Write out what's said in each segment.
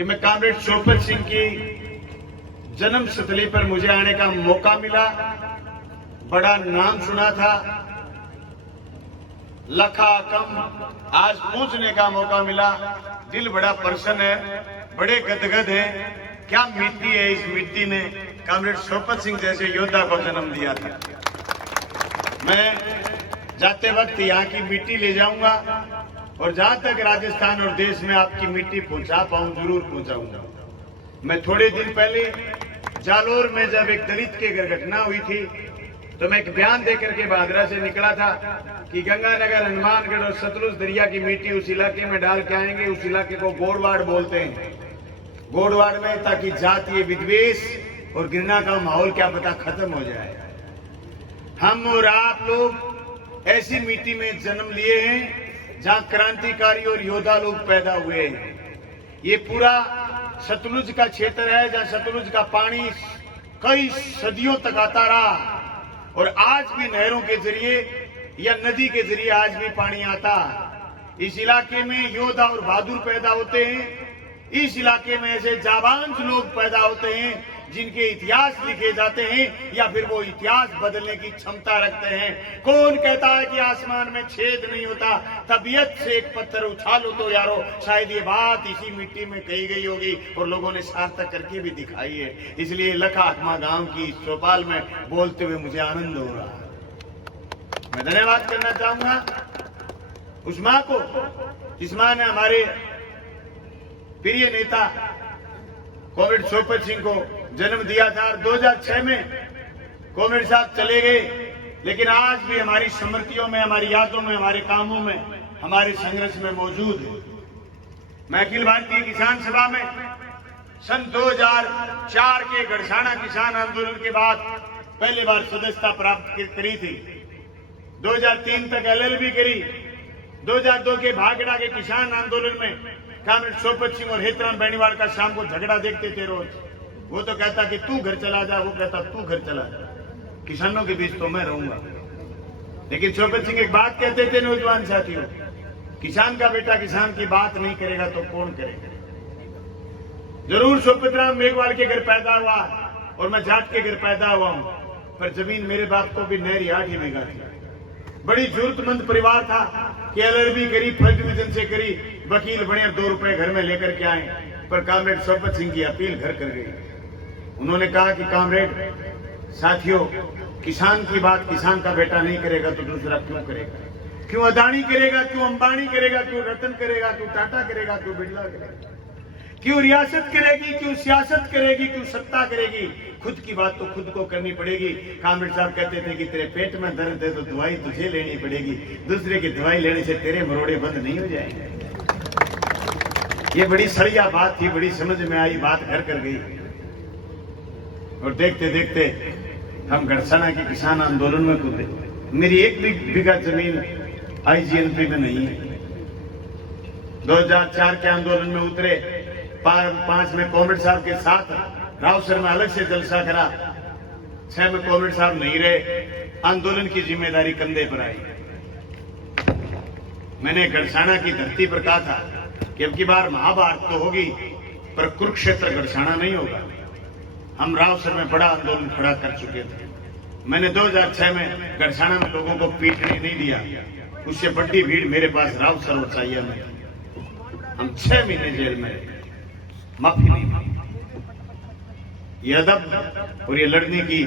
कि मैं कॉमरेड सोपत सिंह की जन्म स्थली पर मुझे आने का मौका मिला। बड़ा नाम सुना था, लखा कम आज पहुंचने का मौका मिला। दिल बड़ा प्रसन्न है, बड़े गदगद है। क्या मिट्टी है, इस मिट्टी ने कॉमरेड सोपत सिंह जैसे योद्धा को जन्म दिया था। मैं जाते वक्त यहाँ की मिट्टी ले जाऊंगा और जहां तक राजस्थान और देश में आपकी मिट्टी पहुंचा पाऊं जरूर पहुंचाऊंगा। मैं थोड़े दिन पहले जालोर में जब एक दलित की घटना हुई थी तो मैं एक बयान देकर के भादरा से निकला था कि गंगानगर, हनुमानगढ़ और सतलुज दरिया की मिट्टी उस इलाके में डाल के आएंगे। उस इलाके को गोड़वाड़ बोलते हैं, गोड़वाड़ में, ताकि जातीय विद्वेष और घृणा का माहौल क्या पता खत्म हो जाए। हम और आप लोग ऐसी मिट्टी में जन्म लिए हैं जहां क्रांतिकारी और योद्धा लोग पैदा हुए हैं। ये पूरा सतलुज का क्षेत्र है जहां सतलुज का पानी कई सदियों तक आता रहा और आज भी नहरों के जरिए या नदी के जरिए आज भी पानी आता। इस इलाके में योद्धा और बहादुर पैदा होते हैं। इस इलाके में ऐसे जाबांज लोग पैदा होते हैं जिनके इतिहास लिखे जाते हैं या फिर वो इतिहास बदलने की क्षमता रखते हैं। कौन कहता है कि आसमान में छेद नहीं होता, तबीयत से एक पत्थर उछालो तो यारो। शायद ये बात इसी मिट्टी में कही गई होगी और लोगों ने सार्थक करके भी दिखाई है। इसलिए लखाकमा गांव की चौपाल में बोलते हुए मुझे आनंद हो रहा है। मैं धन्यवाद करना चाहूंगा उस मां को जिस मां ने हमारे प्रिय नेता कॉमरेड सोपत सिंह को जन्म दिया था। 2006 में कॉमरेड साहब चले गए, लेकिन आज भी हमारी स्मृतियों में, हमारी यादों में, हमारे कामों में, हमारे संघर्ष में मौजूद है। मैं अखिल भारतीय किसान सभा में सन 2004 के गढ़साना किसान आंदोलन के बाद पहली बार सदस्यता प्राप्त करी थी। 2003 तक LLB करी। 2002 के भागड़ा के किसान आंदोलन में कॉमरेड सोपत सिंह और हेतराम बेनीवाल का शाम को झगड़ा देखते थे रोज। वो तो कहता कि तू घर चला जा, वो कहता तू घर चला जा। किसानों के बीच तो मैं रहूंगा। लेकिन सोपत सिंह एक बात कहते थे नौजवान साथियों, किसान का बेटा किसान की बात नहीं करेगा तो कौन करेगा। जरूर सोपत राम मेघवाल के घर पैदा हुआ और मैं जाट के घर पैदा हुआ हूं, पर जमीन मेरे बाप को भी नहरी 8 ही बीघा थी। बड़ी जरूरतमंद परिवार था कि LLB करी, फर्स्ट डिवीजन से करी, वकील बने, 2 रुपए घर में लेकर के आए। पर कॉमरेड सोपत सिंह की अपील घर कर गई। उन्होंने कहा कि कॉमरेड साथियों, किसान की बात किसान का बेटा नहीं करेगा तो दूसरा क्यों करेगा? क्यों अदानी करेगा, क्यों अंबानी करेगा, क्यों रतन करेगा, क्यों टाटा करेगा, क्यों बिरला करेगा? क्यों रियासत करेगी, क्यों सियासत करेगी, क्यों सत्ता करेगी? खुद की बात तो खुद को करनी पड़ेगी। कॉमरेड साहब कहते थे कि तेरे पेट में दर्द है तो दवाई तुझे लेनी पड़ेगी, दूसरे की दवाई लेने से तेरे मरोड़े बंद नहीं हो जाएंगे। ये बड़ी सड़िया बात थी, बड़ी समझ में आई, बात घर कर गई। और देखते देखते हम गढ़साना के किसान आंदोलन में कूदे। मेरी 1 बीघा जमीन IGNP में नहीं है। 2004 के आंदोलन में उतरे, 5 में कॉमरेड साहब के साथ रावसर में अलग से जलसा करा। 6 में कॉमरेड साहब नहीं रहे, आंदोलन की जिम्मेदारी कंधे पर आई। मैंने गढ़साना की धरती पर कहा था कि अब की बार महाभारत तो होगी पर कुरुक्षेत्र गढ़साना नहीं होगा। हम रावसर में बड़ा आंदोलन खड़ा कर चुके थे। मैंने 2006 में गढ़साना में लोगों को पीटने नहीं दिया। उससे बड़ी भीड़ मेरे पास रावसर और साइया में। हम 6 महीने जेल में रहे, माफी नहीं मांगी। ये अदब और ये लड़ने की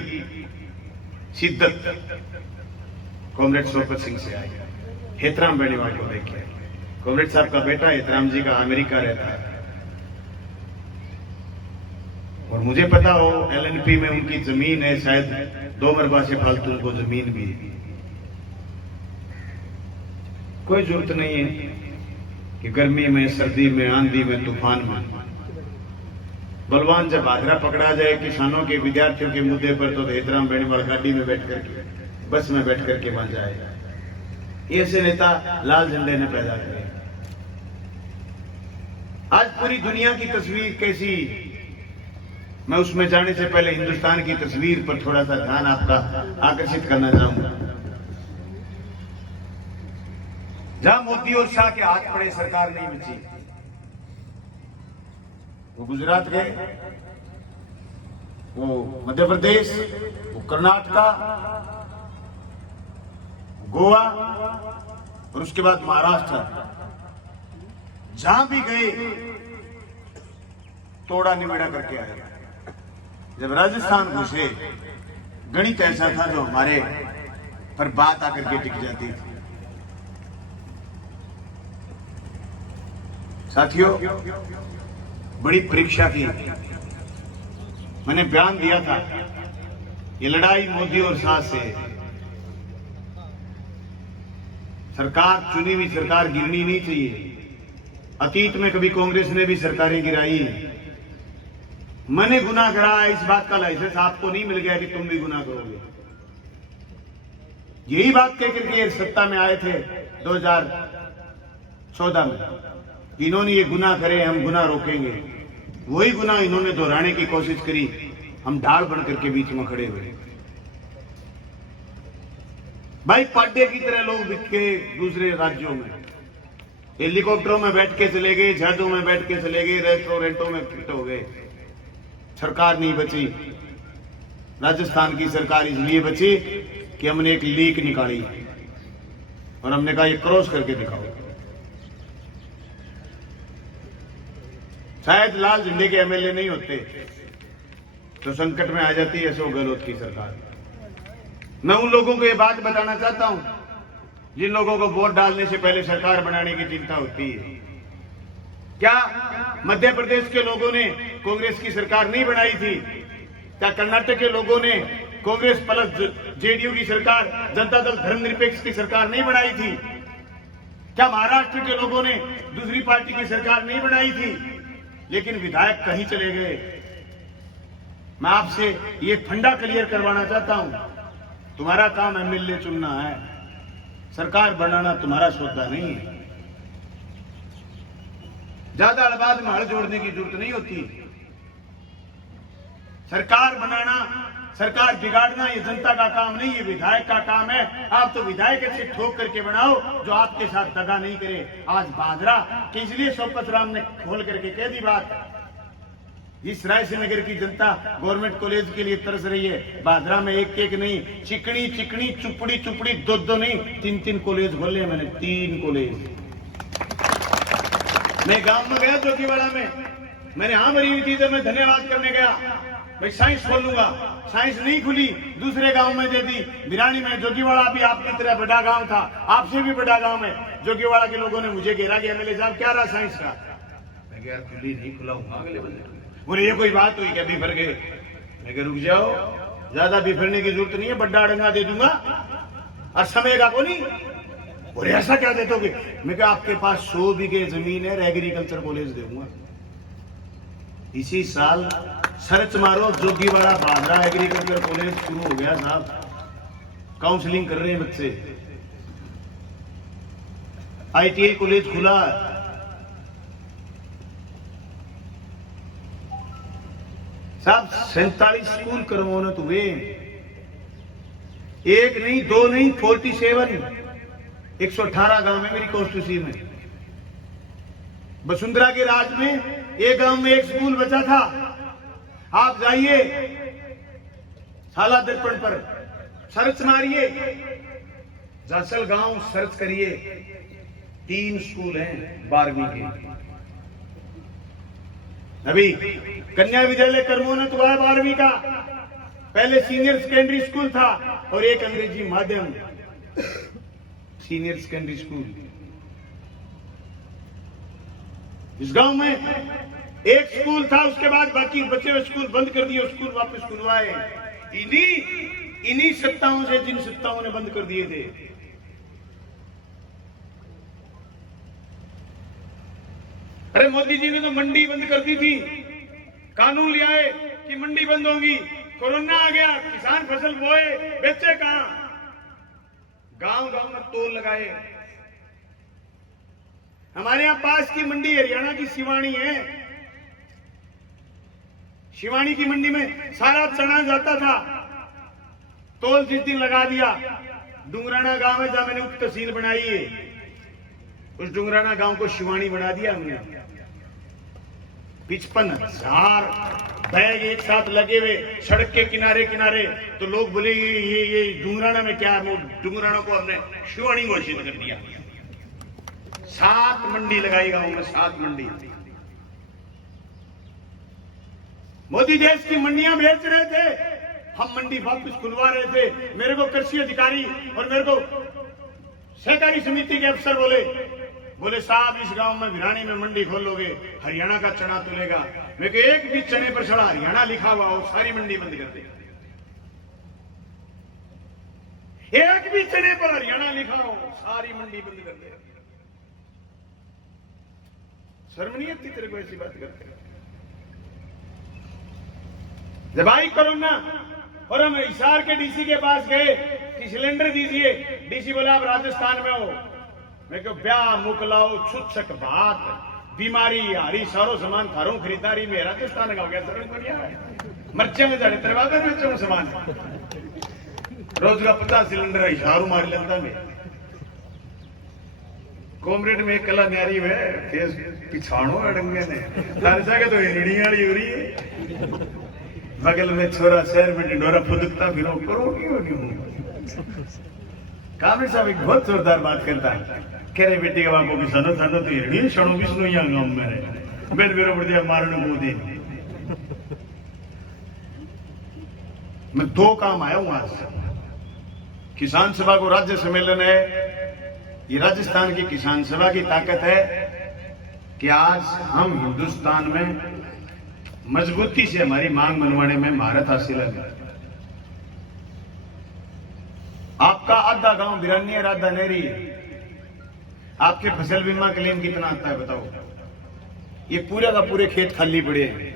शिद्दत कॉमरेड सोपत सिंह से आई। हेतराम बेनीवाल को देखिए, कॉमरेड साहब का बेटा हेतराम जी का अमेरिका रहता है और मुझे पता हो LNP में उनकी जमीन है, शायद 2 मरबा से फालतू उनको जमीन भी है। कोई जरूरत नहीं है कि गर्मी में, सर्दी में, आंधी में, तूफान में बलवान जब भादरा पकड़ा जाए किसानों के, विद्यार्थियों के मुद्दे पर तो हेतराम बेनीवाल गाड़ी में बैठ करके, बस में बैठ करके वहां जाए। ऐसे नेता लाल झंडे ने पैदा किए। आज पूरी दुनिया की तस्वीर कैसी, मैं उसमें जाने से पहले हिंदुस्तान की तस्वीर पर थोड़ा सा ध्यान आपका आकर्षित करना चाहूंगा। जहां मोदी और शाह के हाथ पड़े सरकार नहीं बची। वो गुजरात गए, वो मध्य प्रदेश, वो कर्नाटका, गोवा और उसके बाद महाराष्ट्र, जहां भी गए तोड़ा निमेड़ा करके आए। जब राजस्थान घुसे, गणित ऐसा था जो हमारे पर बात आकर के टिक जाती थी। साथियों, बड़ी परीक्षा की। मैंने बयान दिया था, ये लड़ाई मोदी और शाह से है। सरकार, चुनी हुई सरकार गिरनी नहीं चाहिए। अतीत में कभी कांग्रेस ने भी सरकारें गिराई है। मैंने गुनाह करा है, इस बात का लाइसेंस आपको नहीं मिल गया कि तुम भी गुनाह करोगे। यही बात कहकर के सत्ता में आए थे 2014 में, इन्होंने ये गुनाह करे, हम गुनाह रोकेंगे। वही गुनाह इन्होंने दोहराने की कोशिश करी, हम ढाल बन करके बीच में खड़े हुए। भाई पाड्डे की तरह लोग बिके दूसरे राज्यों में, हेलीकॉप्टरों में बैठ के चले गए, जहाजों में बैठ के चले गए, रेस्टोरेंटों में फिट हो गए। सरकार नहीं बची। राजस्थान की सरकार इसलिए बची कि हमने एक लीक निकाली और हमने कहा ये क्रॉस करके दिखाओ। शायद लाल झंडे के एमएलए नहीं होते तो संकट में आ जाती है अशोक गहलोत की सरकार। मैं उन लोगों को ये बात बताना चाहता हूं जिन लोगों को वोट डालने से पहले सरकार बनाने की चिंता होती है। क्या मध्य प्रदेश के लोगों ने कांग्रेस की सरकार नहीं बनाई थी? क्या कर्नाटक के लोगों ने कांग्रेस प्लस जेडीयू की सरकार, जनता दल धर्मनिरपेक्ष की सरकार नहीं बनाई थी? क्या महाराष्ट्र के लोगों ने दूसरी पार्टी की सरकार नहीं बनाई थी? लेकिन विधायक कहीं चले गए। मैं आपसे ये फंडा क्लियर करवाना चाहता हूं, तुम्हारा काम एमएलए चुनना है, सरकार बनाना तुम्हारा सौदा नहीं है। ज्यादा अलबाद में हड़ जोड़ने की जरूरत नहीं होती। सरकार बनाना, सरकार बिगाड़ना ये जनता का काम नहीं, ये विधायक का काम है। आप तो विधायक ऐसे ठोक करके बनाओ जो आपके साथ दगा नहीं करे। आज बाजरा कि इसलिए सोपत राम ने खोल करके कह दी बात, इस रायसेन नगर की जनता गवर्नमेंट कॉलेज के लिए तरस रही है। बाजरा में एक एक नहीं, चिकनी चिकनी, चुपड़ी चुपड़ी, दो दो नहीं, तीन तीन कॉलेज खोले मैंने, 3 कॉलेज। मैं गांव में गया जोगीवाड़ा में, मैंने हाँ भरी हुई थी तो मैं धन्यवाद करने गया, भाई साइंस खोलूंगा, साइंस नहीं खुली, दूसरे गांव में दे दी। बिरानी में, जोगीवाड़ा भी आपकी तरह बड़ा गांव था, आपसे भी बड़ा गांव है। जोगीवाड़ा के लोगों ने मुझे घेरा कि एमएलए साहब क्या रहा साइंस का? मैं यार खुली नहीं, खुला हूं अगले बंदे। बोले ये कोई बात हुई क्या, बिफर गए? मैं रुक जाओ, ज्यादा बिफरने की जरूरत नहीं है, बड्डा डंगा दे दूंगा और समय का को नहीं। बोले ऐसा क्या दे दोगे? मैं कहा आपके पास 100 बीघे जमीन है, एग्रीकल्चर कॉलेज दूंगा। इसी साल सर्च मारो, जोगीवाड़ा बाजरा एग्रीकल्चर कॉलेज शुरू हो गया साहब। काउंसलिंग कर रहे हैं बच्चे, आईटीआई कॉलेज खुला। साहब 47 स्कूल करमोनत हुए, एक नहीं, 2 नहीं, 47, 118 गांव है मेरी कॉन्स्टिट्यूंसी में। वसुंधरा के राज में एक गांव में एक स्कूल बचा था। आप जाइए साला दर्पण पर सर्च मारिए, जासल गांव सर्च करिए, 3 स्कूल हैं 12वीं के। अभी कन्या विद्यालय करमोनत हुआ है 12वीं का। पहले सीनियर सेकेंडरी स्कूल था और एक अंग्रेजी माध्यम सीनियर सेकेंडरी स्कूल। इस गांव में एक स्कूल था, उसके बाद बाकी बचे हुए स्कूल बंद कर दिए, स्कूल वापस खुलवाए। इन्हीं सत्ताओं से, जिन सत्ताओं ने बंद कर दिए थे। अरे मोदी जी ने तो मंडी बंद कर दी थी, कानून ले आए कि मंडी बंद होगी। कोरोना आ गया, किसान फसल बोए, बेचे कहां? गांव गांव में तोल लगाए। हमारे यहां पास की मंडी हरियाणा की सिवानी है। शिवानी की मंडी में सारा चना जाता था, तोल जिस दिन लगा दिया। डुंगराना गांव है जहां मैंने उप तहसील बनाई है, उस डुंगराना गांव को शिवानी बना दिया हमने। 55,000 बैग एक साथ लगे हुए सड़क के किनारे किनारे। तो लोग बोले ये डूंगराना में क्या है? डूंगराना को हमने शिवानी घोषित कर दिया। 7 मंडी लगाई गांव में, 7 मंडी। मोदी देश की मंडियां बेच रहे थे, हम मंडी वापस खुलवा रहे थे। मेरे को कृषि अधिकारी और मेरे को सहकारी समिति के अफसर बोले साहब इस गांव में भिरानी में मंडी खोलोगे, हरियाणा का चना तुलेगा। मेरे को एक भी चने पर सड़ा हरियाणा लिखा हुआ हो, सारी मंडी बंद कर दे। एक भी चने पर हरियाणा लिखा हो, सारी मंडी बंद कर दे। शर्म नहीं आती तेरे को ऐसी बात करते? जब आई कोरोना और हम हिसार के डीसी के पास गए कि सिलेंडर दीजिए, डीसी बोला आप राजस्थान में हो। मैं कहो ब्याह मुकलाओ छुच्छक बात, बीमारी हारी सारो सामान थारों खरीदारी में राजस्थान का हो गया। शर्म को नहीं आ रहा? मर्चे में जाने तेरे वागर में चो सामान रोज का 50 सिलेंडर हिसारू मार लेता में। कॉमरेड में एक कला न्यारी है, पिछाड़ो अड़ंगे ने तारसा के तो हिरड़ियां वाली हो रही है। बगल में छोरा शहर में ढिंडोरा फुदकता फिर करो क्यों? कामरेड साहब एक बहुत जोरदार बात करता है। कह रहे बेटी का बापो की सनो सनो तो हिरणी सनो विष्णु यहाँ गांव में बेट बेरो बढ़ दिया मारने को दे। मैं 2 काम आया हूं आज। किसान सभा को राज्य सम्मेलन है, ये राजस्थान की किसान सभा की ताकत है कि आज हम हिंदुस्तान में मजबूती से हमारी मांग मनवाने में महारत हासिल है। आपका आधा गांव भिरानी और आधा नहरी है। आपके फसल बीमा क्लेम कितना आता है बताओ? ये पूरा का पूरे खेत खाली पड़े हैं,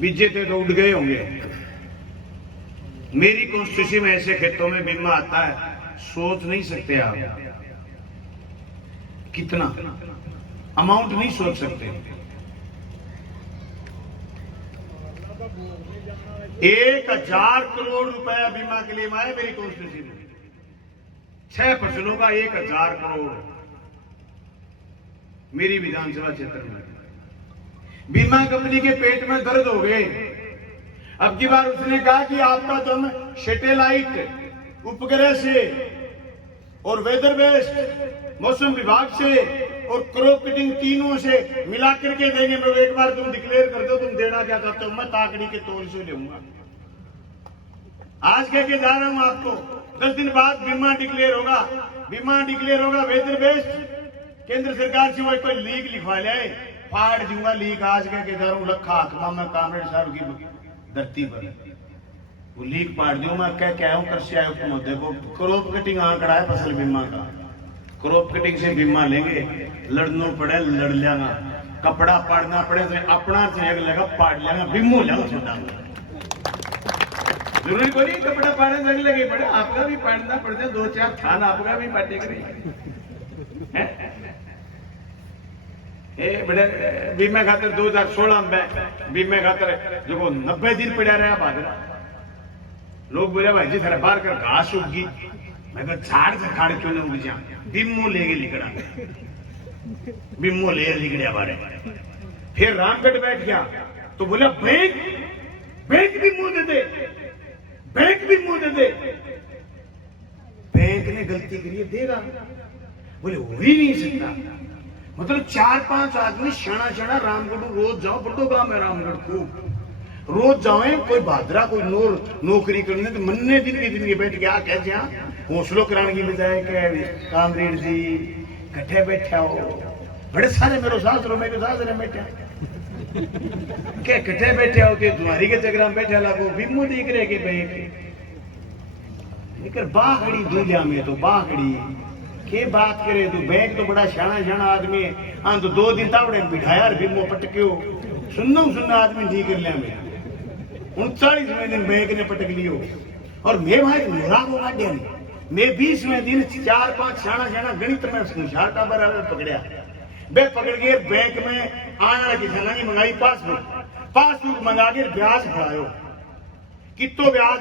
बीजे थे तो उड़ गए होंगे। मेरी कॉन्स्टिट्यूंसी में ऐसे खेतों में बीमा आता है, सोच नहीं सकते आप कितना अमाउंट नहीं सोच सकते। 1000 करोड़ रुपया बीमा क्लेम आया मेरी कॉन्स्टिट्यूंसी में। 6 फसलों का 1000 करोड़ मेरी विधानसभा क्षेत्र में। बीमा कंपनी के पेट में दर्द हो गए। अब की बार उसने कहा कि आपका तुम सैटेलाइट उपग्रह से और वेदर बेस्ड मौसम विभाग से और क्रॉप कटिंग तीनों से मिला करके देंगे। मैं एक बार तुम डिक्लेयर कर दो तुम देना क्या चाहते हो, मैं ताकड़ी के तौर से लूंगा। आज कह के जा रहा हूं आपको, 10 दिन बाद बीमा डिक्लेयर होगा। बीमा डिक्लेयर होगा वेदर बेस्ड। केंद्र सरकार से वो कोई लीक लिखवा ले, फाड़ दूंगा लीक। आज कह के जा रहा हूं लखा आत्मा में कामरेड साहब की धरती पर वो लीक पाड़ दूं। मैं कह के आया हूं कृषि आयुक्त महोदय को, क्रॉप कटिंग आंकड़ा है फसल बीमा का, क्रॉप कटिंग से बीमा लेंगे, लड़ना पड़े लड़ लेना, कपड़ा पाड़ना पड़े तो अपना से लगा पाड़ लेना, बीमो लेना छोटा। जरूरी कोई नहीं कपड़ा पाड़ने नहीं लगे पड़े, आपका भी पाड़ना पड़ता है, 2-4 थान आपका भी पाटे करे। बड़े बीमे खातर 2016 में बीमे खातर जो 90 दिन पड़ा रहा भादरा। लोग बोले भाई जी थारा बाहर कर घास उगी। मैं कहा झाड़ से खाड़ क्यों ना उग जा, बिम्मो लेके लिखड़ा, बिम्मो ले लिखड़िया बारे। फिर रामगढ़ बैठ गया तो बोला बैंक भी मुंह दे दे, बैंक भी मुंह दे दे। बैंक ने गलती करी देगा, बोले हो ही नहीं सकता। मतलब 4-5 आदमी शना रामगढ़ रोज जाओ, बड़ो काम है रामगढ़ खूब रोज जाए। कोई भादरा कोई नौकरी करने तो मन्ने दिन के बैठ गया कैसे हौसलों कराने की बजाय कामरेड जी कट्ठे बैठा हो। बड़े सारे मेरे सासरो मेरे सासरे बैठे क्या कट्ठे बैठे हो के तुम्हारी के जगह बैठा लगो बिमो देख रहे के लेकर बाखड़ी दूल्हा में तो बाखड़ी के बात करे तू। बैंक तो बड़ा शाना आदमी है। हाँ तो 2 दिन तावड़े बिठाया बिमो पटक्यो सुनना आदमी ठीक कर लिया। मैं 39वें दिन बैंक ने पटक लियो और मैं भाई मुरा को काटिया नहीं। मैं 20वें दिन 4-5 शाना गणित में होशियार का बराबर पकड़िया। वे पकड़ के बैंक में आने वाली किसाना की मंगाई पासबुक मंगा के ब्याज भरायो। कितो ब्याज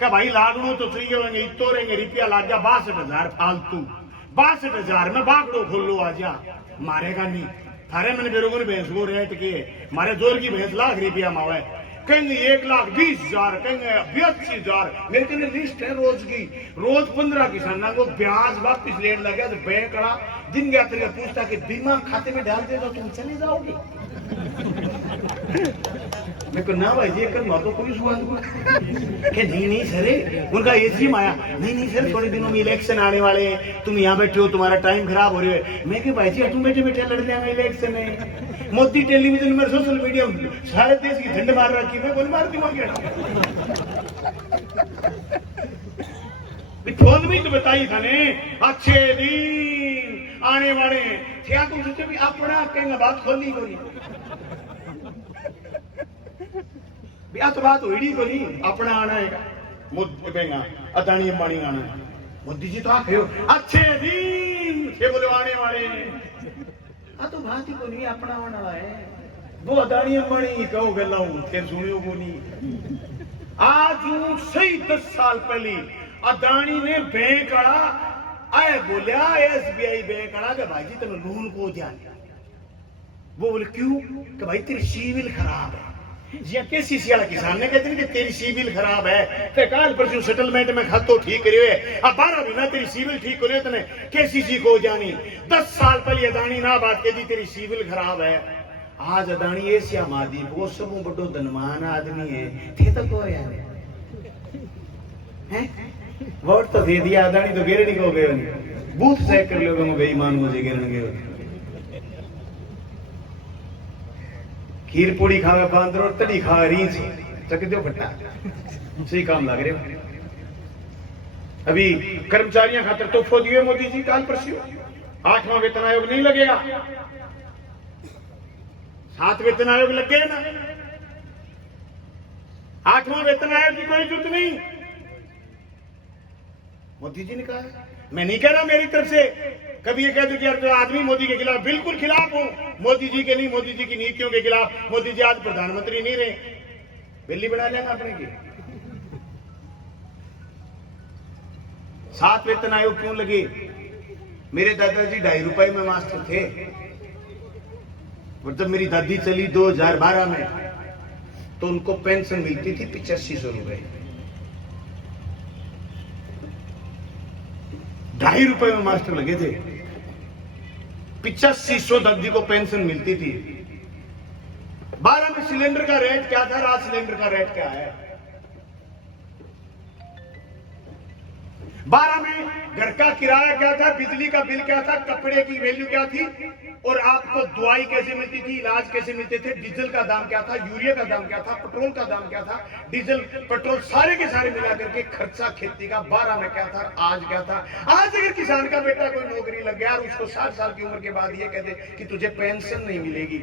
का भाई लागनो तो चाहिए होंगे, इतो रहेंगे रुपया लाग गया 62,000 फालतू। 62,000 में बागड़ो खोल लो आ जा, मारेगा नहीं। थारे मैंने बेरोगों ने भैंस को रेट किए, हमारे जोर की भैंस ₹1,00,000 मावे, कहेंगे 1,20,000, कहेंगे 82,000। मेरे कहने लिस्ट है रोज की, रोज 15 किसाना को ब्याज वापिस लेने लगे तो बैंक कड़ा दिन गया तेरे पूछता कि बीमा खाते में डाल दे तो तुम चले जाओगे। मैं को ना भाई जी कर तो पुलिस हुआ कि नहीं सर, उनका ये स्कीम आया, नहीं सर थोड़े दिनों में इलेक्शन आने वाले हैं, तुम यहाँ बैठे हो, तुम्हारा टाइम खराब हो रही है। मैं कि भाई जी तुम बैठे बैठे लड़ जाएंगे इलेक्शन है, मोदी टेलीविजन में सोशल मीडिया सारे देश की झंड मार रखी, मैं बोल मार दूंगा फोन भी तो बताई था ने अच्छे दिन आने वाले थे, तुम सोचे भी अपना कहेंगे बात खोलनी को नहीं, तो बात हुई को नहीं, अपना आना है मोदी कहेंगा अदानी अंबानी आना है, मोदी जी तो आखे हो अच्छे दिन थे बोले आने वाले, तो बात ही को नहीं, अपना आने वाला है वो अदानी अंबानी कहो गला फिर सुनियो को नहीं। आज सही 10 साल पहले अदानी ने बैंक आड़ा आए बोलिया SBI बैंक आड़ा के भाई जी तुम लोन को दिया, वो बोले क्यों कि भाई तेरी सिविल खराब है, जी KCC वाला किसान ने कहते कि तेरी सिविल खराब है, तो काल परसों सेटलमेंट में खातो ठीक करे हुए, अब 12 महीना तेरी सिविल ठीक हो रही तने KCC को जानी। 10 साल पहले अदानी ना बात कही तेरी सिविल खराब है, आज अदानी एशिया महाद्वीप वो सब बड़ो धनवान आदमी है, थे तो को यार हैं वोट तो दे दिया, अदानी तो गिरनी को गए, बूथ चेक कर लोगों को बेईमान मुझे गिरने गए, खीर पूड़ी खावे बांदर और तड़ी खा रीछ चक दो फटा, सही काम लग रहे। अभी कर्मचारियों खातर तोहफो दिए मोदी जी काल परसों, 8वां वेतन आयोग नहीं लगेगा, 7 वेतन आयोग लग गए ना, 8वां वेतन आयोग की कोई जरूरत नहीं, मोदी जी ने कहा। मैं नहीं कह रहा मेरी तरफ से कभी ये कह दो कि यार तो आदमी मोदी के खिलाफ, बिल्कुल खिलाफ हूं, मोदी जी के नहीं, मोदी जी की नीतियों के खिलाफ। मोदी जी आज प्रधानमंत्री नहीं रहे, बिल्ली बना लेना अपने की। 7 वेतन आयोग क्यों लगे? मेरे दादाजी ₹2.5 में मास्टर थे, और जब मेरी दादी चली 2012 में तो उनको पेंशन मिलती थी 8500 रुपए, ₹2.5 में मास्टर लगे थे, 8500 दादी को पेंशन मिलती थी। 12 में सिलेंडर का रेट क्या था, आज सिलेंडर का रेट क्या है? 12 में घर का किराया क्या था, बिजली का बिल क्या था, कपड़े की वैल्यू क्या थी, और आपको दवाई कैसे मिलती थी, इलाज कैसे मिलते थे, डीजल का दाम क्या था, यूरिया का दाम क्या था, पेट्रोल का दाम क्या था, डीजल पेट्रोल सारे के सारे मिला करके खर्चा खेती का 12 में क्या था, आज क्या था। आज अगर किसान का बेटा कोई नौकरी लग गया और उसको 60 साल की उम्र के बाद ये कहते कि तुझे पेंशन नहीं मिलेगी।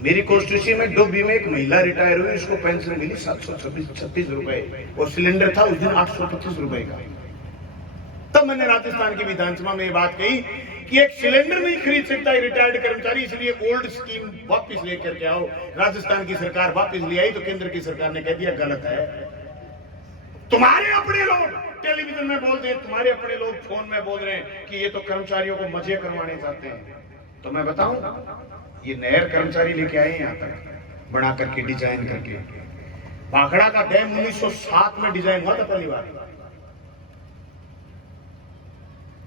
मेरी कॉन्स्टिट्यूंसी में डोभी में एक महिला रिटायर हुई, उसको पेंशन मिली 736 रुपए, और सिलेंडर था उस दिन 825 रुपए का। तब मैंने राजस्थान की विधानसभा में ये बात कही कि एक सिलेंडर नहीं खरीद सकता है रिटायर्ड कर्मचारी, इसलिए ओल्ड स्कीम वापस लेकर के आओ। राजस्थान की सरकार वापस ले आई तो केंद्र की सरकार ने कह दिया गलत है। तुम्हारे अपने लोग टेलीविजन में बोल रहे हैं, तुम्हारे अपने लोग फोन में बोल रहे हैं कि ये तो कर्मचारियों को मजे करवाने चाहते हैं। तो मैं बताऊं, ये नहर कर्मचारी लेके आए यहाँ तक बना करके, डिजाइन करके। भाखड़ा का डैम 1907 में डिजाइन हुआ था पहली बार,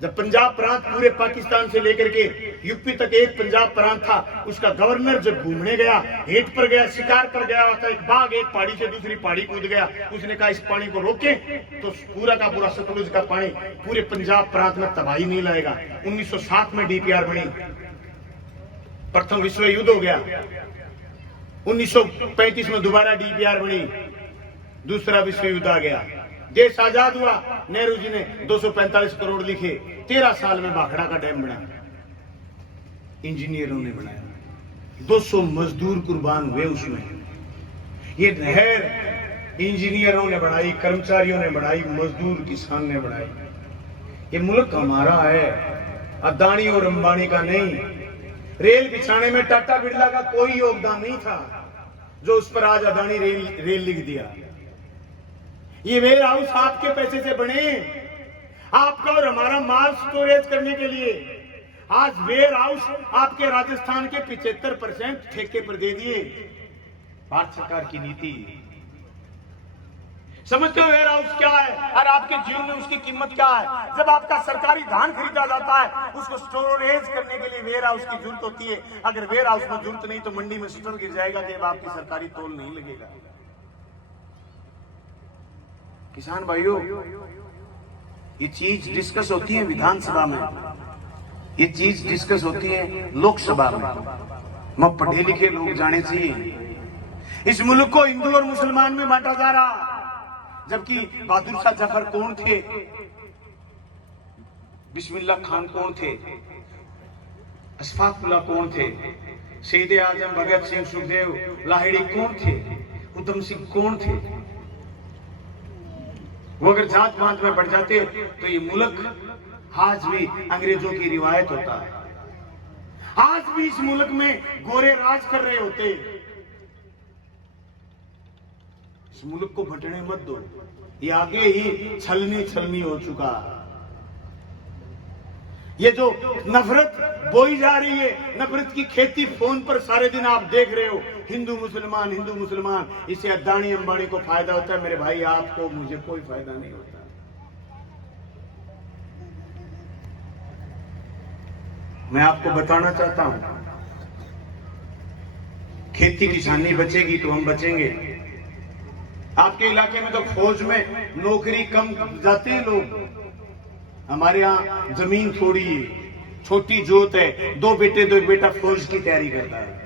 जब पंजाब प्रांत पूरे पाकिस्तान से लेकर के यूपी तक एक पंजाब प्रांत था। उसका गवर्नर जब घूमने गया, हेट पर गया, शिकार पर गया होता, एक बाघ एक पहाड़ी से दूसरी पहाड़ी कूद गया, उसने कहा इस पानी को रोके तो पूरा का पूरा सतलुज का पानी पूरे पंजाब प्रांत में तबाही नहीं लाएगा। 1907 में DPR बनी, प्रथम विश्व युद्ध हो गया। 1935 में दोबारा DPR बनी, दूसरा विश्व युद्ध आ गया, देश आजाद हुआ। नेहरू जी ने 245 करोड़ लिखे, 13 साल में भाखड़ा का डैम बना, इंजीनियरों ने बनाया, 200 मजदूर कुर्बान हुए उसमें। ये नहर इंजीनियरों ने बनाई, कर्मचारियों ने बनाई, मजदूर किसान ने बनाई। ये मुल्क हमारा है, अदानी और अंबानी का नहीं। रेल बिछाने में टाटा बिरला का कोई योगदान नहीं था, जो उस पर आज अदानी रेल लिख दिया। ये वेयर हाउस आपके पैसे से बने, आपका और हमारा माल स्टोरेज करने के लिए, आज वेयर हाउस आपके राजस्थान के 75% ठेके पर दे दिए। भारत सरकार की नीति। समझते हो वेयर हाउस क्या है और आपके जीवन में उसकी कीमत क्या है? जब आपका सरकारी धान खरीदा जाता है, उसको स्टोरेज करने के लिए वेयर हाउस की जरूरत होती है। अगर वेयर हाउस में जरूरत नहीं तो मंडी में स्टोर गिर जाएगा कि अब आपकी सरकारी तोल नहीं लगेगा। किसान भाइयों, ये चीज डिस्कस होती है विधानसभा में, ये चीज डिस्कस होती है लोकसभा में। मैं पढ़े लिखे लोग जाने चाहिए। इस मुल्क को हिंदू और मुसलमान में बांटा जा रहा, जबकि बहादुर शाह जफर कौन थे, बिस्मिल्लाह खान कौन थे, अशफाकुल्लाह कौन थे, शहीद आजम भगत सिंह, सुखदेव, लाहिड़ी कौन थे, उधम सिंह कौन थे? वो अगर जात पात में बढ़ जाते तो ये मुल्क आज भी अंग्रेजों की रिवायत होता है। आज भी इस मुल्क में गोरे राज कर रहे होते। इस मुल्क को बंटने मत दो, ये आगे ही छलनी छलनी हो चुका। ये जो नफरत बोई जा रही है, नफरत की खेती फोन पर सारे दिन आप देख रहे हो, हिंदू मुसलमान हिंदू मुसलमान, इससे अदानी अंबानी को फायदा होता है। मेरे भाई आपको मुझे कोई फायदा नहीं होता। मैं आपको बताना चाहता हूं, खेती किसानी बचेगी तो हम बचेंगे। आपके इलाके में तो फौज में नौकरी कम जाते हैं लोग, हमारे यहाँ जमीन थोड़ी है, छोटी जोत है, दो बेटा फौज की तैयारी करता है।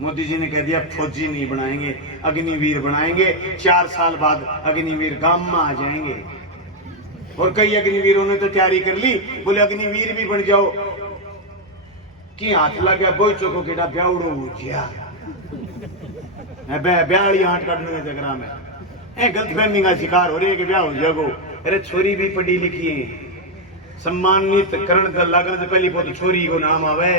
मोदी जी ने कह दिया फौजी नहीं बनाएंगे, अग्निवीर बनाएंगे। 4 साल बाद अग्निवीर गांव में आ जाएंगे। और कई अग्निवीरों ने तो तैयारी कर ली, बोले अग्निवीर भी बन जाओ कि हाथ लगा बोई चोको केड़ा ब्याउड़ो हो गया ब्याली हाथ काटने के चक्कर में गलतफहमी का शिकार हो रही है कि ब्याह हो जागो। अरे छोरी भी पढ़ी लिखी है, सम्मानित करण का लगन से पहली बहुत छोरी को नाम आवे,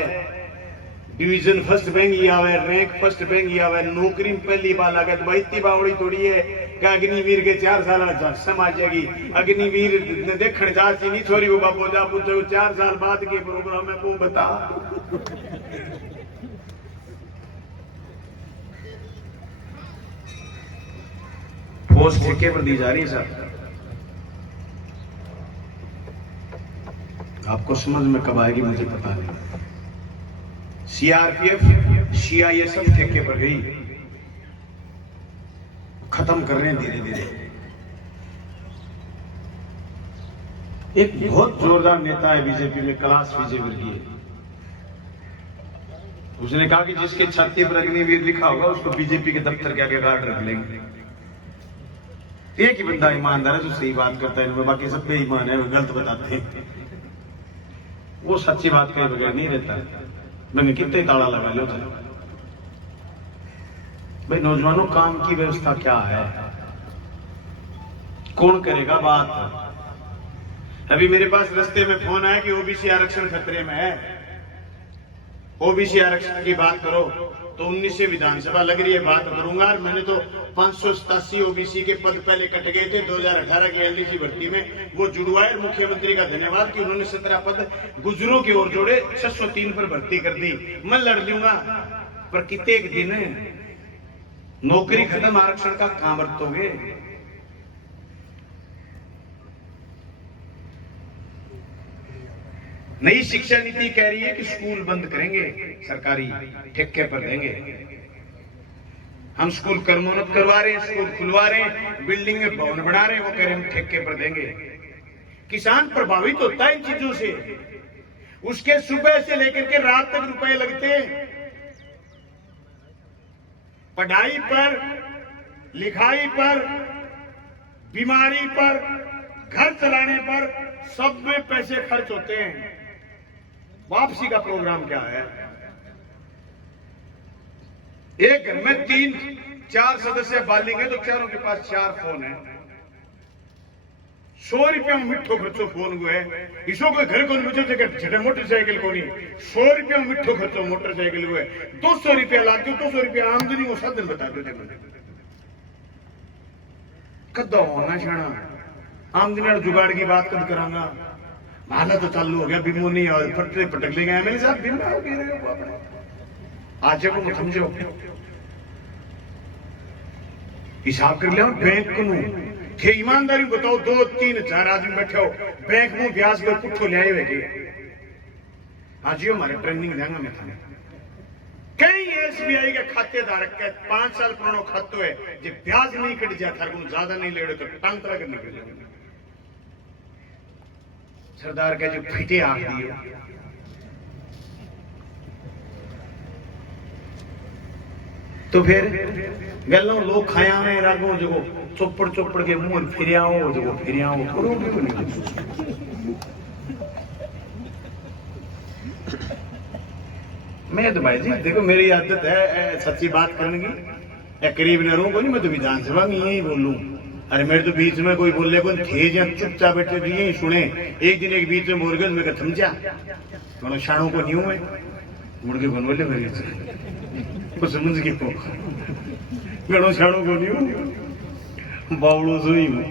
डिवीजन फर्स्ट बैंक आवे, रैंक फर्स्ट बैंक आवे, नौकरी में पहली बार लगे तो भाई इतनी बावड़ी थोड़ी है कि अग्निवीर के 4 साल समाज जाएगी। अग्निवीर देखने जाती नहीं छोरी को बापो जा पूछो 4 साल बाद के प्रोग्राम में वो बता। पोस्ट ठेके पर दी जा रही है सर। आपको समझ में कब आएगी मुझे पता नहीं। सीआरपीएफ सीआईएसएफ ठेके पर गई, खत्म कर रहे हैं धीरे धीरे। एक बहुत जोरदार नेता है बीजेपी में, कैलाश विजयवर्गीय, उसने कहा कि जिसके छाती पर अग्निवीर लिखा होगा उसको बीजेपी के दफ्तर के आगे गार्ड रख लेंगे। एक ही बंदा ईमानदार है जो सही बात करता है, बाकी सब बेईमान है, वो गलत बताते हैं। वो सच्ची बात के बगैर नहीं रहता। मैंने कितने ताला लगा लो भाई। नौजवानों, काम की व्यवस्था क्या है, कौन करेगा बात? अभी मेरे पास रास्ते में फोन आया कि ओबीसी आरक्षण खतरे में है। ओबीसी आरक्षण की बात करो तो 19 से विधानसभा लग रही है, बात करूंगा। और मैंने तो 587 ओबीसी के पद पहले कट गए थे 2018 की एलडीसी भर्ती में, वो जुड़वाए। मुख्यमंत्री का धन्यवाद कि उन्होंने 17 पद गुजरों की ओर जोड़े, 603 पर भर्ती कर दी। मैं लड़ लूंगा, पर कितने एक दिन नौकरी खत्म, आरक्षण का कहां बरतोगे? नई शिक्षा नीति कह रही है कि स्कूल बंद करेंगे, सरकारी ठेके पर देंगे। हम स्कूल कर्मोन्नत करवा रहे हैं, स्कूल खुलवा रहे हैं, बिल्डिंग में भवन बना रहे हैं, वो कह रहे हैं हम ठेके पर देंगे। किसान प्रभावित होता है इन चीजों से, उसके सुबह से लेकर के रात तक रुपए लगते हैं। पढ़ाई पर, लिखाई पर, बीमारी पर, घर चलाने पर, सब में पैसे खर्च होते हैं। वापसी का प्रोग्राम क्या है? एक घर में 3-4 सदस्य बालिंग है तो चारों के पास 4 फोन है। 100 रुपया मिठो खर्चो फोन हुए, इसो कोई घर को छठे मोटरसाइकिल को नहीं, 100 रुपया मिठो खर्चो मोटरसाइकिल हुए, 200 रुपया लाग दो, 200 रुपया आमदनी वो साधन बता दो। कद होना छाना आमदनी जुगाड़ की बात कद करांगा। माना तो चालू हो गया बिमोनी और पटरे पटक ले गए मेरे साथ बिमो कह रहे हो अपने आज को समझो हिसाब कर लिया बैंक को थे ईमानदारी बताओ 2-3 आदमी बैठे हो बैंक में ब्याज को कुठो ले आए हुए आज यो हमारे ट्रेनिंग देंगे मैं थाने कई एसबीआई के खाते धारक के 5 साल पुरानो खातो है जो ब्याज नहीं कट जाए थार को ज्यादा नहीं ले तो टांग तरह कर निकल जाए सरदार के जो फिटे आख दिए तो फिर गलों लोग खाया में रागों जो चोपड़ चोपड़ के मुंह फिरियाओ जो फिरियाओ थोड़ो भी नहीं मैं तो भाई जी देखो मेरी आदत है सच्ची बात करने की करीब न रहूं को नहीं मैं तो विधानसभा में यही बोलूं अरे मेरे तो बीच में कोई बोले को थे या चुपचाप बैठे तो यही सुने एक दिन एक बीच में बोल मैं समझा मैंने शाणों को नहीं हुए मुड़ के बन बोले मेरे को समझ के को गणों शाणों को नहीं हूँ बावड़ो सोई हूँ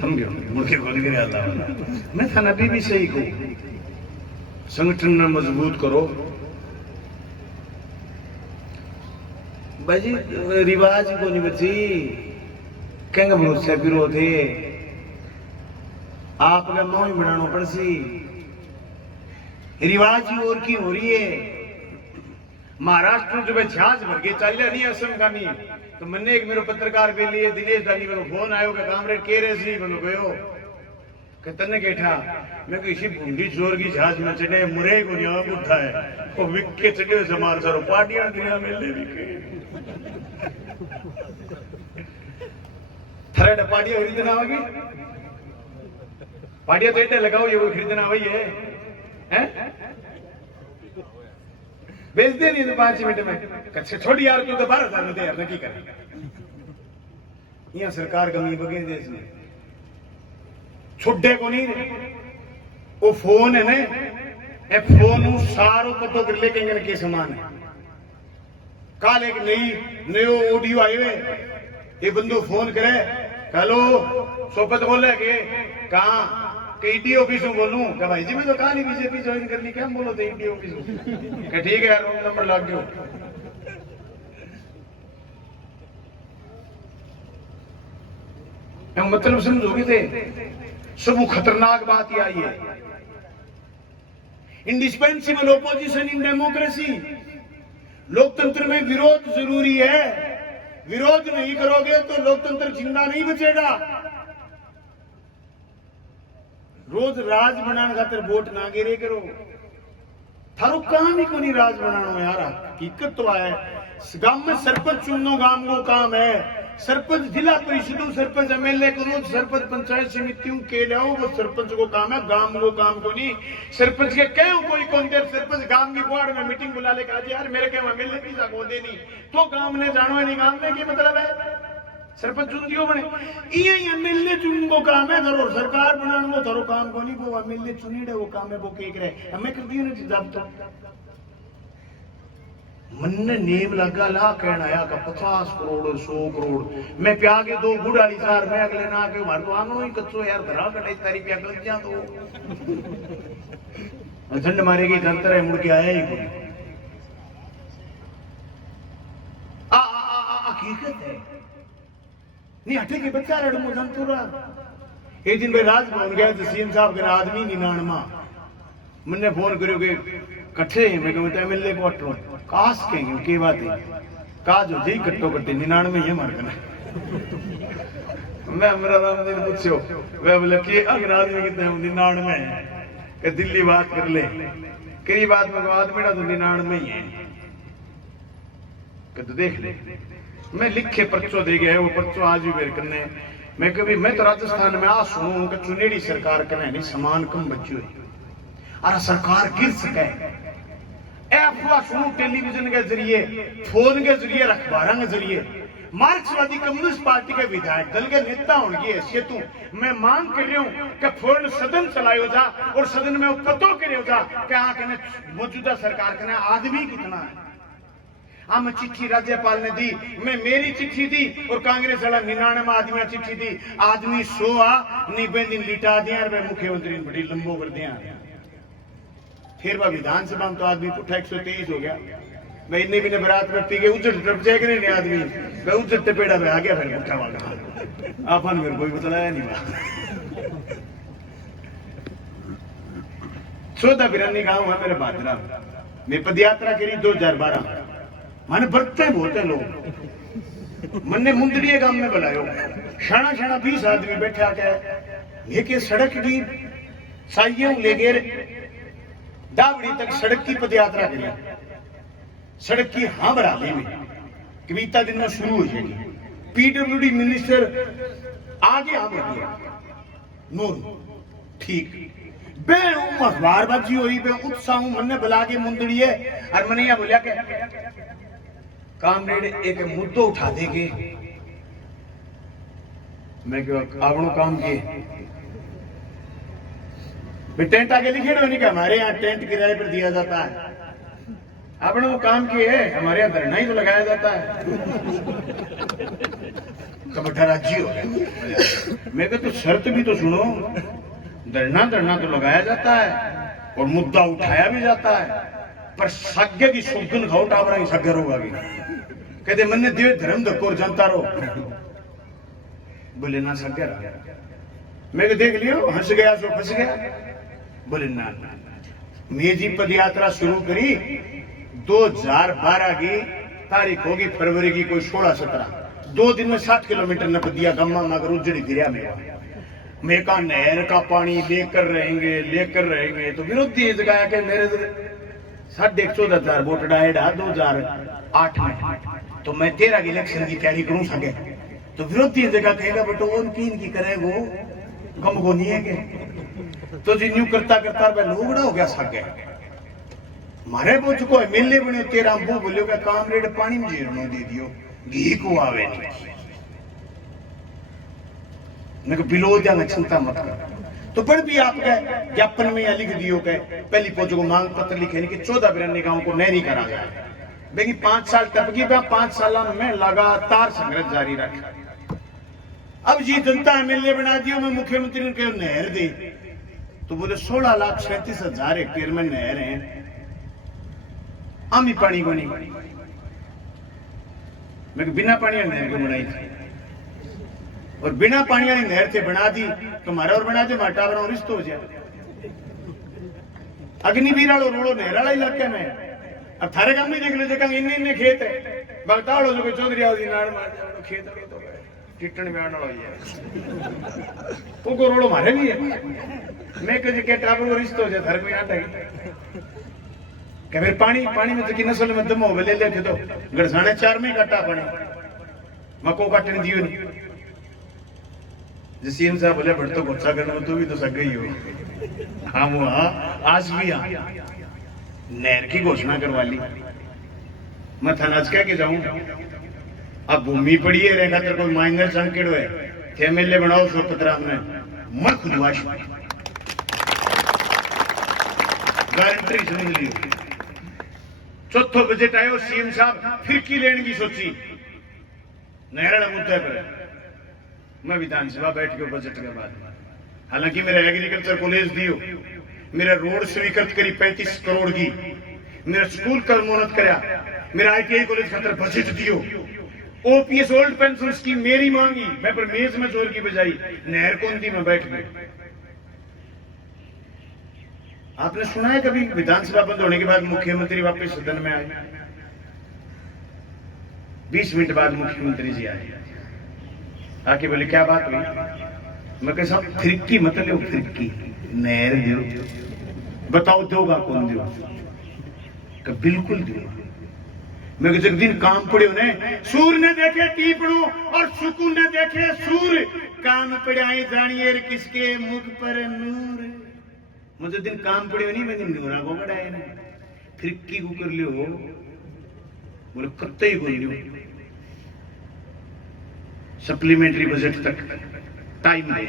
समझो मुड़ के बोल के अल्लाह मैं था अभी भी सही को संगठन में मजबूत करो भाई रिवाज को नहीं बची कहेंगे भरोसे विरोध है आपका मोह बनाना पड़सी रिवाज ही और की हो रही है महाराष्ट्र जो छाछ भर के चल नहीं असम का नहीं तो मैंने एक मेरे पत्रकार के लिए दिनेश दानी मेरे फोन आयो कि कामरेड के रहे सी मैंने गयो तने केठा मैं किसी भूंडी चोर की जहाज में चढ़े मुरे को यहाँ उठा है वो विक के चढ़े समार सारो पार्टियां दुनिया में ले विके थरेड पार्टियां खरीदना होगी पार्टियां तो एटे लगाओ ये वो खरीदना वही है बेच दे नहीं तो 5 मिनट में कच्चे छोड़ यार तू तो 12,000 में दे यार नक्की कर यहाँ सरकार कमी बगे देश में छुड्डे को नहीं वो फोन है ने ए फोन सारो पतो कर ले कहीं के समान है काल एक नयो ऑडियो आए हुए ये बंदो फोन करे हेलो सोपत बोले के कहाँ के ईडी ऑफिस में बोलूं क्या भाई जी मैं तो कहा नहीं बीजेपी ज्वाइन करनी क्या बोलो थे ईडी ऑफिस में क्या ठीक है यार रोल नंबर लग गयो हम मतलब समझोगे थे सब खतरनाक बात ही आई है इंडिस्पेंसिबल ओपोजिशन इन डेमोक्रेसी लोकतंत्र में विरोध जरूरी है विरोध नहीं करोगे तो लोकतंत्र जिंदा नहीं बचेगा रोज राज बनाने खातिर वोट ना गिरे करो थारो काम ही को नहीं राज बनाना यार हकीकत तो है गांव में सरपंच चुननो गांव को काम है सरपंच जिला परिषदों सरपंच एमएलए को रोज सरपंच पंचायत समितियों के लाओ वो सरपंच को काम है गांव को काम को नहीं सरपंच के कहो कोई कौन देर सरपंच गांव की वार्ड में मीटिंग बुला ले कहा यार मेरे क्या एमएलए की को दे नहीं तो गांव ने जानो नहीं गांव में की मतलब है सरपंच चुन दियो बने ये एमएलए चुन को काम है धरो सरकार बनाने वो धरो काम को नहीं वो एमएलए चुनीड़े वो काम है वो के करे हमें कर दियो ना जब तो मन नेम लगा ला कहना आया का 50 करोड़ 100 करोड़ मैं प्या के 2 गुड़ाली सार मैं अगले ना के मार तो आनो ही कच्चो यार धरा कटाई तारी प्या गल जा तो झंड मारेगी जंतर है मुड़ के आया ही कोई हकीकत है नहीं हटे के बच्चा रड़ मो जंतुरा एक दिन भाई राजभवन गया तो सीएम साहब के आदमी 99 मैंने फोन करियो के कट्ठे मैं कहूं एमएलए को अटरो काश के बात है का जो जी कट्टो कट्टे 99 ये मार करना मैं मेरा नाम दिन पूछो वे बोले कि अगर आदमी कितने 99 के दिल्ली बात कर ले कई बात में आदमी ना तो 99 ही है कि तो देख ले मैं लिखे पर्चो दे गया वो पर्चो आज भी मेरे करने मैं कभी मैं तो राजस्थान में आ सुनूं कि चुनेड़ी सरकार करने नहीं समान कम बची हुई अरे सरकार गिर सके अफवाह सुनूं टेलीविजन के जरिए फोन के जरिए अखबारों के जरिए मार्क्सवादी कम्युनिस्ट पार्टी के विधायक दल के नेता होने की हैसियत मैं मांग कर रहा हूं कि फौरन सदन चलायो जा और सदन में पतो करो जा कि हाँ मौजूदा सरकार के आदमी कितना है हम चिट्ठी राज्यपाल ने दी, मैं मेरी चिट्ठी दी और कांग्रेस वाला 99 आदमी चिट्ठी दी। आदमी 100 90 दिन लिटा दिया और मुख्यमंत्री ने बड़ी लंबो कर दिया। फिर वह विधानसभा में तो आदमी पुठा 123 हो गया। मैं इन्हें भी बरात में पी के उजट टप जाए नहीं आदमी, मैं उजट टपेड़ा में आ गया फिर पुठा वाला आपन मेरे कोई बताया नहीं बात। 14 बिरानी गांव है मेरे भादरा, मैं पदयात्रा करी 2012। माने बरते बोलते लोग मन्ने मुंदड़िए गांव में बुलायो, शाना शाना 20 आदमी बैठे आके लेके सड़क की साइयों ले गए दावड़ी तक सड़क की पदयात्रा करी। सड़क की हाँ बराबरी में कविता दिन में शुरू हो जाएगी। पीडब्ल्यूडी मिनिस्टर आगे हाँ बढ़ गया नूर ठीक बे अखबारबाजी हुई बे उत्साह मन्ने बुला के मुंदड़ी है और मने बोलिया के कामरेड एक मुद्दो उठा देगे। मैं क्यों आपनो काम के टेंट आगे लिखे नहीं कि हमारे यहाँ टेंट किराए पर दिया जाता है। आपने वो काम किए है, हमारे यहाँ धरना ही तो लगाया जाता है। कबड्डा राज्य हो गया। मैं कहता तो शर्त भी तो सुनो, धरना तो लगाया जाता है और मुद्दा उठाया भी जाता है, पर सज्ञ की सुगन खाओ टावरा की सगर होगा। कहते मन्ने देव धर्म धक्कोर जानता रहो, बोले ना सगर। मैं देख लियो हंस गया सो फंस गया। बोले ना मैं जी पदयात्रा शुरू करी 2012 की तारीख होगी फरवरी की कोई 16-17, 2 दिन में 60 किलोमीटर नप दिया गम्मा मगर उजड़ी गिरा मेरा। मैं कहा नहर का पानी लेकर रहेंगे तो विरोधी जगह के मेरे 114,000 वोट डायडा 2008 में, तो मैं 13 की इलेक्शन की तैयारी करूं सके तो विरोधी जगह कहेगा बेटो उनकी इनकी करे वो गम को नहीं है के तो जिन्यू करता वह लोगड़ा हो गया सके मारे बोझ को मेले बने 13 वो बोलियो का कामरेड पानी में जीरनो दे दियो घी को आवे नहीं। मैं बिलो जाना चिंता मत कर तो पर भी आपके ज्ञापन में लिख दियो के पहली पोजो को मांग पत्र लिखे कि 14 बिरानी गांव को नहरी करा गया। लेकिन 5 साल टपकी 5 साल में लगातार संघर्ष जारी रखा। अब जी जनता एमएलए बना दियो, मैं मुख्यमंत्री ने कहा नहर दे तो बोले 16,37,000 हेक्टेयर में नहर है, आमी पानी को नहीं। मैं बिना पानी वाली नहर को बनाई थी और बिना पानी वाली नहर से बना दी तो मारा और बना दे माटा बना रिश्तो हो जाए। अग्निवीर वालों रोड़ो नहर वाला इलाके में अब थारे काम में देख लो जगह इन्ने खेत है बगताड़ो जो चौधरी आओ नाड़ मार खेत टिटन में आना है वो को रोड़ो मारे भी है। मैं कहे के टाबर को रिश्तो हो जाए थारे को याद है कि फिर पानी में तो की नस्ल में दम हो ले लेके तो गड़साने 4 में काटा पानी मको काटने दियो नहीं। जैसे सीएम साहब बोले बढ़तो गुस्सा करना तो भी तो सग गई हो। हाँ वो हाँ आज भी हाँ नहर की घोषणा करवा ली। मैं थानाज कह के जाऊं अब भूमि पड़ी है रेखा तो कोई माइनर संकेत है एमएलए बनाओ सोपतराम ने मैं खुदवाश गारंटी समझ ली। चौथो बजट आयो सीएम साहब फिरकी लेने की सोची नहरा मुद्दे पर। मैं विधानसभा बैठ के बजट के बाद हालांकि मेरा एग्रीकल्चर कॉलेज दियो, मेरा रोड स्वीकृत करी 35 करोड़ की, मेरा स्कूल का मोनत करया, मेरा आईटीआई कॉलेज खातर बजट दियो, ओपीएस ओल्ड पेंशन स्कीम मेरी मांगी मैं पर मेज में जोर की बजाई नहर कौन दी मैं बैठ गई। आपने सुना है कभी विधानसभा बंद होने के बाद मुख्यमंत्री वापस सदन में आए? 20 मिनट बाद मुख्यमंत्री जी आए आके बोले क्या बात हुई? मैं कह सब फिरकी मतलब फिरकी नहर दो बताओ दोगा कौन दो? बिल्कुल दो। मैं जब दिन काम पड़े ने सूर ने देखे टीपड़ो और सुकून ने देखे सूर काम पड़ाए जानिए किसके मुख पर नूर। मुझे दिन काम पड़े नहीं मैंने नूरा को बढ़ाए ने फिरकी को कर लियो बोले कत्ते ही बोल लियो सप्लीमेंट्री बजट तक टाइम दे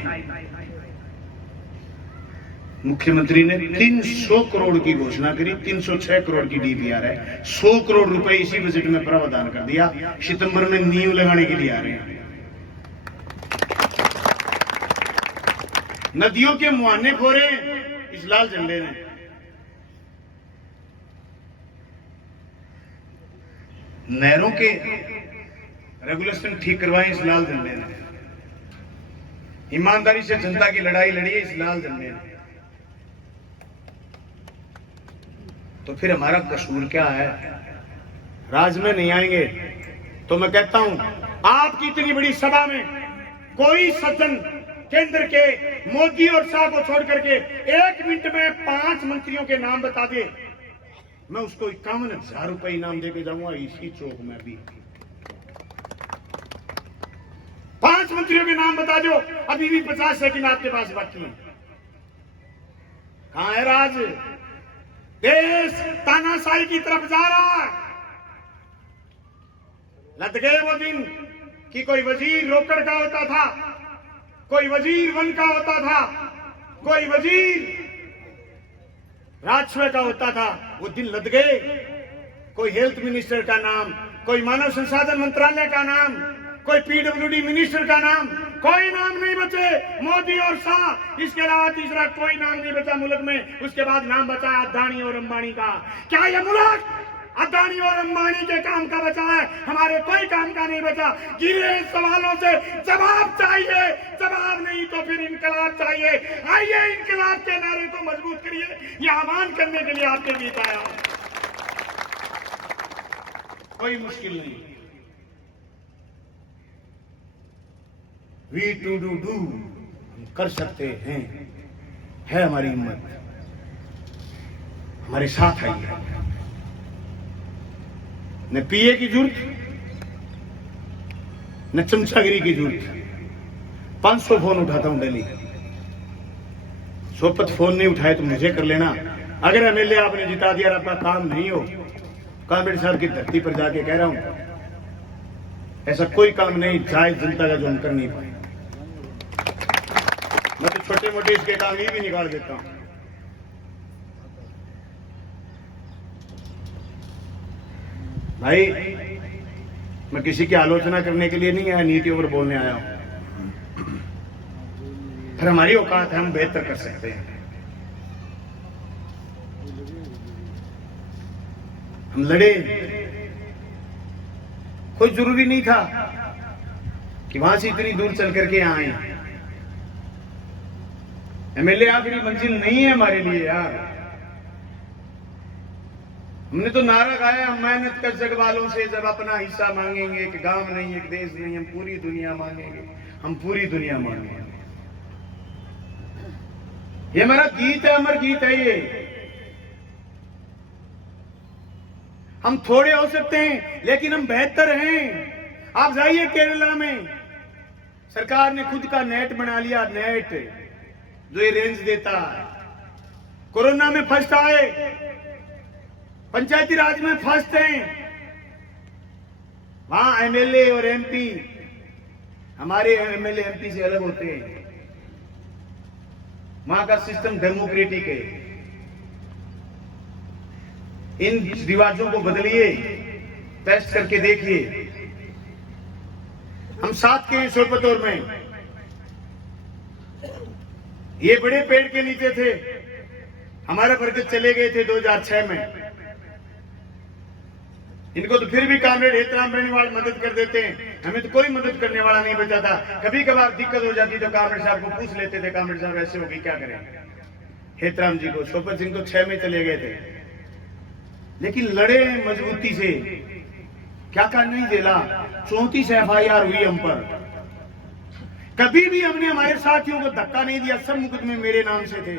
मुख्यमंत्री ने 300 करोड़ की घोषणा करी, 306 करोड़ की डीपीआर है, 100 करोड़ रुपए इसी बजट में प्रावधान कर दिया। सितंबर में नींव लगाने के लिए आ रहे हैं। नदियों के मुहाने खोरे इस लाल झंडे ने। नहरों के रेगुलेशन ठीक करवाए इस लाल झंडे ने। ईमानदारी से जनता की लड़ाई लड़ी है इस लाल झंडे ने। तो फिर हमारा कसूर क्या है? राज में नहीं आएंगे तो मैं कहता हूं, आपकी इतनी बड़ी सभा में कोई सज्जन केंद्र के मोदी और शाह को छोड़ करके 1 मिनट में 5 मंत्रियों के नाम बता दे, मैं उसको 51,000 रुपए इनाम देके जाऊंगा इसी चौक में। अभी 5 मंत्रियों के नाम बता दो, अभी भी 50 सेकंड आपके पास बाकी है। कहां है राज? देश तानाशाही की तरफ जा रहा है। लद गए वो दिन कि कोई वजीर रोकड़ का होता था, कोई वजीर वन का होता था, कोई वजीर राजस्व का होता था। वो दिन लद गए। कोई हेल्थ मिनिस्टर का नाम, कोई मानव संसाधन मंत्रालय का नाम, कोई पीडब्ल्यूडी मिनिस्टर का नाम, कोई नाम नहीं बचे। मोदी और शाह, इसके अलावा तीसरा कोई नाम नहीं बचा मुल्क में। उसके बाद नाम बचा अदानी और अंबानी का। क्या यह मुल्क अदानी और अंबानी के काम का बचा है? हमारे कोई काम का नहीं बचा। गिरे सवालों से जवाब चाहिए, जवाब नहीं तो फिर इनकलाब चाहिए। आइए इनकलाब के नारे को मजबूत करिए। यह आह्वान करने के लिए आपके बीच आया हूं। कोई मुश्किल नहीं। वी टू डू हम कर सकते हैं, है हमारी हिम्मत। हमारे साथ आइए। न पीए की जरूरत, न चमचागिरी की जरूरत। 500 फोन उठाता हूं डेली। सोपत फोन नहीं उठाए तो मुझे कर लेना। अगर एमएलए आपने जिता दिया और आपका काम नहीं हो, कामरेड साहब की धरती पर जाके कह रहा हूं, ऐसा कोई काम नहीं जायज जनता का जो हम कर नहीं पाए। मैं तो छोटे मोटे इसके काम ये भी निकाल देता हूं। भाई मैं किसी की आलोचना करने के लिए नहीं आया, नीति पर बोलने आया हूं। फिर हमारी औकात है, हम बेहतर कर सकते हैं। हम लड़े। कोई जरूरी नहीं था कि वहां से इतनी दूर चल करके यहां आए। एमएलए आखिरी मंजिल नहीं है हमारे लिए यार। हमने तो नारा गाया, हम मेहनत कर जग वालों से जब अपना हिस्सा मांगेंगे। एक गांव नहीं, एक देश नहीं, हम पूरी दुनिया मांगेंगे। हम पूरी दुनिया मांगेंगे। ये हमारा गीत है, अमर गीत है ये। हम थोड़े हो सकते हैं लेकिन हम बेहतर हैं। आप जाइए केरला में, सरकार ने खुद का नेट बना लिया, नेट जो ये रेंज देता है। कोरोना में फर्स्ट आए, पंचायती राज में फर्स्ट हैं। वहां एमएलए और एमपी, हमारे एमएलए एमपी से अलग होते हैं। वहां का सिस्टम डेमोक्रेटिक है। इन रिवाजों को बदलिए, टेस्ट करके देखिए। हम साथ के हैं सोपतौर में। ये बड़े पेड़ के नीचे थे, हमारे बरगद चले गए थे 2006 में। इनको तो फिर भी कामरेड हेतराम बेनीवाल मदद कर देते हैं। हमें तो कोई मदद करने वाला नहीं बचा था। कभी कभार दिक्कत हो जाती तो कामरेड साहब को पूछ लेते थे, कामरेड साहब ऐसे होगी क्या करें। हेतराम जी को, सोपत सिंह तो 6 में चले गए थे, लेकिन लड़े मजबूती से। क्या कर नहीं देला, 34 FIR हुई हम पर। कभी भी हमने हमारे साथियों को धक्का नहीं दिया। सब मुकदमे मेरे नाम से थे।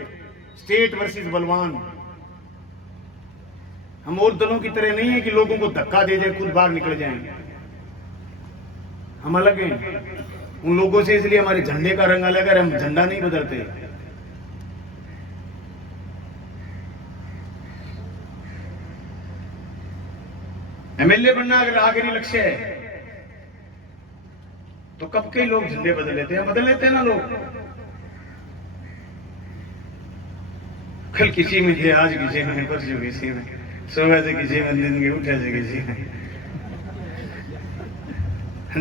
स्टेट वर्सेस बलवान। हम और दलों की तरह नहीं है कि लोगों को धक्का दे दे खुद बाहर निकल जाएंगे। हम अलग हैं उन लोगों से, इसलिए हमारे झंडे का रंग अलग है। हम झंडा नहीं बदलते। एमएलए बनना अगर आखिरी लक्ष्य है तो कब के लोग झंडे बदल लेते हैं? बदल लेते हैं ना लोग। कल किसी में थे, आज किसी में, परसों किसी में, सुबह से किसी में, दिन के उठे से किसी में।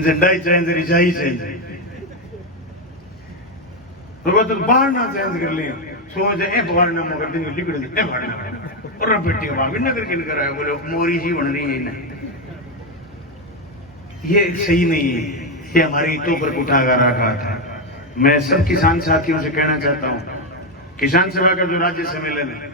झंडा ही चेंज, रिचाई चेंज, तो बाहर ना चेंज कर लिया, सोच ए बाहर ना मगर दिन लिखड़ दे ए बाहर ना, और बेटी का बाहर नगर किन कराया, बोले मोरी जी बन रही है ना, ये सही नहीं है, ये हमारी ईंटों पर उठाकर रखा था। मैं सब किसान साथियों से कहना चाहता हूँ, किसान सभा का जो राज्य सम्मेलन है